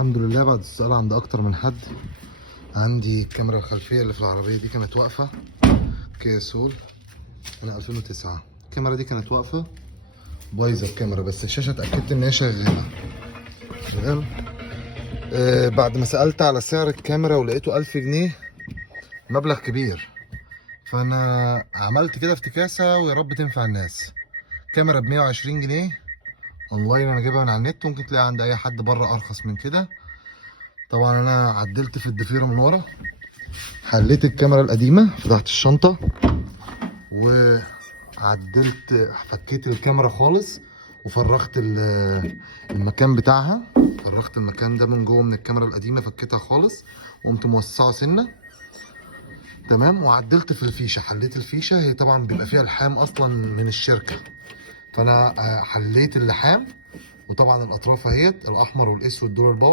الحمد لله بعد السؤال عند اكتر من حد. عندي الكاميرا الخلفيه اللي في العربيه دي كانت واقفه، كيا سول من 2009. الكاميرا دي كانت واقفه بايظه الكاميرا، بس الشاشه اتاكدت ان هي شغاله تمام. بعد ما سالت على سعر الكاميرا ولقيته 1000 جنيه، مبلغ كبير، فانا عملت كده افتكاسه ويا رب تنفع الناس. كاميرا ب 120 جنيه اونلاين، انا جايبها من على النت، ممكن تلاقي عند اي حد بره ارخص من كده. طبعا انا عدلت في الضفيره من ورا، حليت الكاميرا القديمه فتحت الشنطه وعدلت، فكيت الكاميرا خالص وفرغت المكان بتاعها. فرغت المكان ده من جوه من الكاميرا القديمه، فكيتها خالص وقمت موسعه سنه تمام. وعدلت في الفيشه، حليت الفيشه، هي طبعا بيبقى فيها لحام اصلا من الشركه، فانا حليت اللحام. وطبعا الاطراف اهيت، الاحمر والاسود دول الباور.